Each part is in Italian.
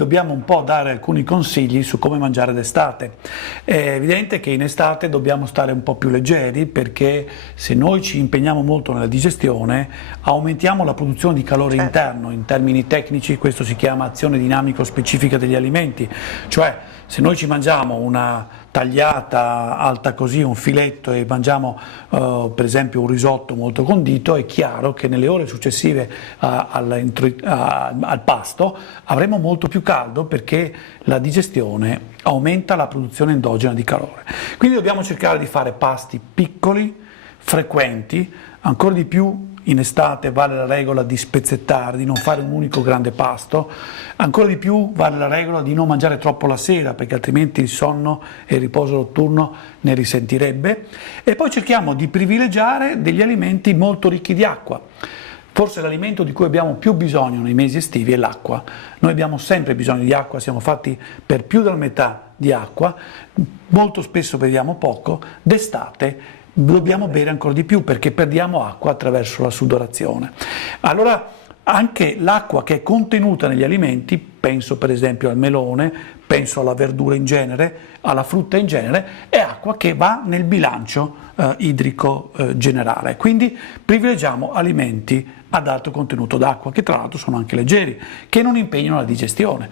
dobbiamo un po' dare alcuni consigli su come mangiare d'estate. È evidente che in estate dobbiamo stare un po' più leggeri, perché se noi ci impegniamo molto nella digestione aumentiamo la produzione di calore interno. In termini tecnici questo si chiama azione dinamico specifica degli alimenti, cioè se noi ci mangiamo una tagliata alta così, un filetto, e mangiamo per esempio un risotto molto condito, è chiaro che nelle ore successive al pasto avremo molto più caldo, perché la digestione aumenta la produzione endogena di calore. Quindi dobbiamo cercare di fare pasti piccoli, frequenti. Ancora di più in estate vale la regola di spezzettare, di non fare un unico grande pasto. Ancora di più vale la regola di non mangiare troppo la sera, perché altrimenti il sonno e il riposo notturno ne risentirebbe. E poi cerchiamo di privilegiare degli alimenti molto ricchi di acqua. Forse l'alimento di cui abbiamo più bisogno nei mesi estivi è l'acqua. Noi abbiamo sempre bisogno di acqua, siamo fatti per più della metà di acqua, molto spesso beviamo poco. D'estate dobbiamo bere ancora di più, perché perdiamo acqua attraverso la sudorazione. Allora anche l'acqua che è contenuta negli alimenti, penso per esempio al melone, penso alla verdura in genere, alla frutta in genere, è acqua che va nel bilancio idrico generale. Quindi privilegiamo alimenti ad alto contenuto d'acqua, che tra l'altro sono anche leggeri, che non impegnano la digestione.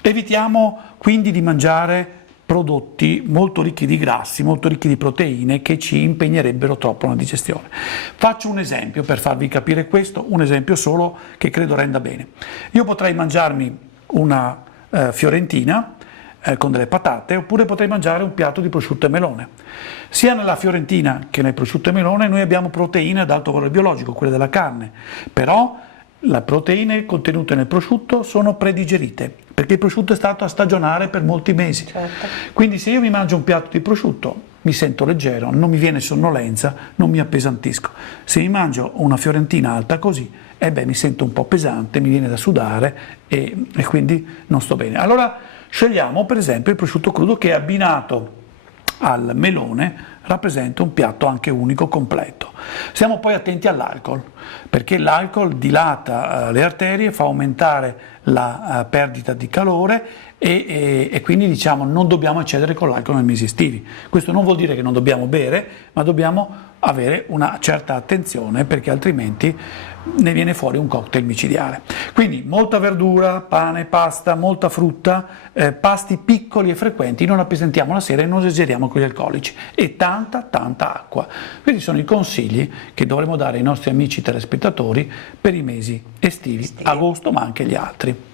Evitiamo quindi di mangiare prodotti molto ricchi di grassi, molto ricchi di proteine, che ci impegnerebbero troppo nella digestione. Faccio un esempio per farvi capire questo, un esempio solo che credo renda bene. Io potrei mangiarmi una fiorentina con delle patate, oppure potrei mangiare un piatto di prosciutto e melone. Sia nella fiorentina che nel prosciutto e melone noi abbiamo proteine ad alto valore biologico, quelle della carne, però le proteine contenute nel prosciutto sono predigerite, perché il prosciutto è stato a stagionare per molti mesi. Quindi se io mi mangio un piatto di prosciutto mi sento leggero, non mi viene sonnolenza, non mi appesantisco. Se mi mangio una fiorentina alta così, mi sento un po' pesante, mi viene da sudare e quindi non sto bene. Allora scegliamo per esempio il prosciutto crudo, che abbinato al melone rappresenta un piatto anche unico, completo. Stiamo poi attenti all'alcol, perché l'alcol dilata le arterie, fa aumentare la perdita di calore e quindi diciamo non dobbiamo eccedere con l'alcol nei mesi estivi. Questo non vuol dire che non dobbiamo bere, ma dobbiamo avere una certa attenzione, perché altrimenti ne viene fuori un cocktail micidiale. Quindi molta verdura, pane, pasta, molta frutta, pasti piccoli e frequenti, non appesanttiamo la sera e non esageriamo con gli alcolici, e tanta acqua. Questi sono i consigli che dovremo dare ai nostri amici telespettatori per i mesi estivi, agosto ma anche gli altri.